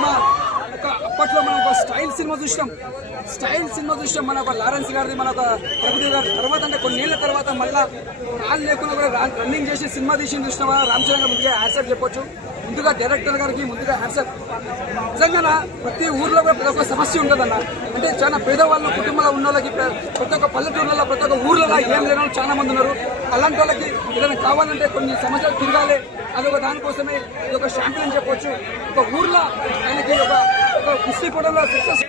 Cinema అప్పట్లో మనం ఒక స్టైల్ సినిమా చూసినాం మన ఒక లారెన్స్ గారిది, మన ఒక ప్రభుదేవ్ గారి తర్వాత, అంటే కొన్నేళ్ల తర్వాత మళ్ళా కాలు లేకుండా కూడా రన్నింగ్ చేసి సినిమా తీసి చూసినావా రామ్ చరణ్ గారు ముందుగా హ్యాట్సాప్ చెప్పొచ్చు. ముందుగా డైరెక్టర్ గారికి ముందుగా హ్యాట్సాప్. నిజంగా ప్రతి ఊర్లో కూడా ప్రతి ఒక్క సమస్య ఉంటుందన్న. అంటే చాలా పేదవాళ్ళ కుటుంబంలో ఉన్న వాళ్ళకి ప్రతి ఒక్క పల్లెటూర్లలో ప్రతి ఒక్క ఊర్లలో ఏం లేని వాళ్ళు చాలా మంది ఉన్నారు. అలాంటి వాళ్ళకి ఏదైనా కావాలంటే కొన్ని సమస్యలు తిరగాలి, అదొక దానికోసమే ఇది ఒక ఛాంపియన్ చెప్పొచ్చు. ఒక ఊర్లో ఆయనకి ఒక కుస్తీ పడంలో success.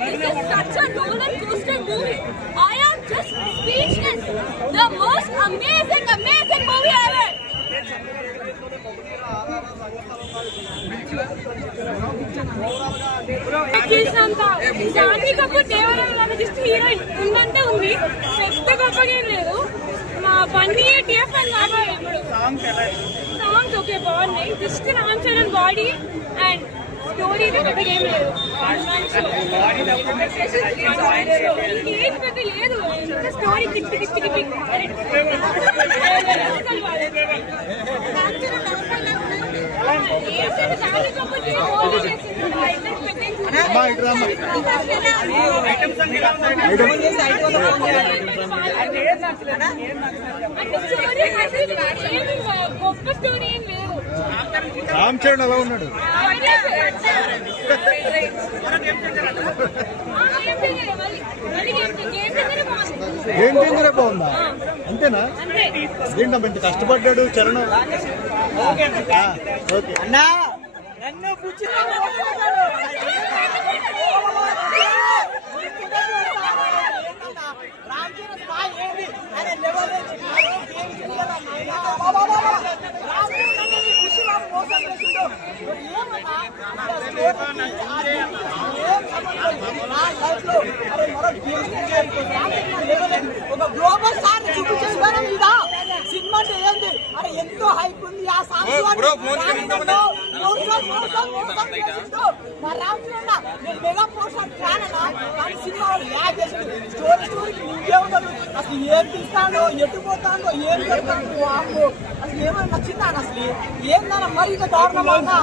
This is such a roller coaster movie. I am just speechless. The most amazing movie ever. Janhvi Kapoor దేవరాల జస్ట్ హీరోయిన్ ఉందంటే ఉంది, పెద్ద గొప్పగా ఏం లేదు. మా బన్నీ టిఎఫ్ అండ్ సాంగ్స్ ఓకే బాగున్నాయి. Just Ram Charan body and story పెద్దగా ఏం లేదు. ఇంకేం పెద్ద లేదు, స్టోరీ కిట్టి గొప్ప స్టోరీ ఏం లేదు. రామ్ చరణ్ ఎలా ఉన్నాడు? గేమ్ చేంజరే బాగుందా? అంతేనా? ఏంటమ్మా ఇంత కష్టపడ్డాడు చరణ్? ఓకే అన్నా ఒక గ్లోబల్ స్టార్ చూపించేస్తాను ఇదా సినిమా అంటే ఏంది? అరే ఎంతో హైప్ ఉంది ఆ సాంగ్స్. మెగా పోస్టర్ ఫ్యాన్ అన్నా, కానీ సినిమా స్టోరీ ఇంకే ఉండదు. అసలు ఏం తీస్తాడో, ఎటు పోతాడో, ఏం పెడతాడో, అసలు ఏమైనా నచ్చిందా? అసలు ఏందన్నా మరి దారుణంగా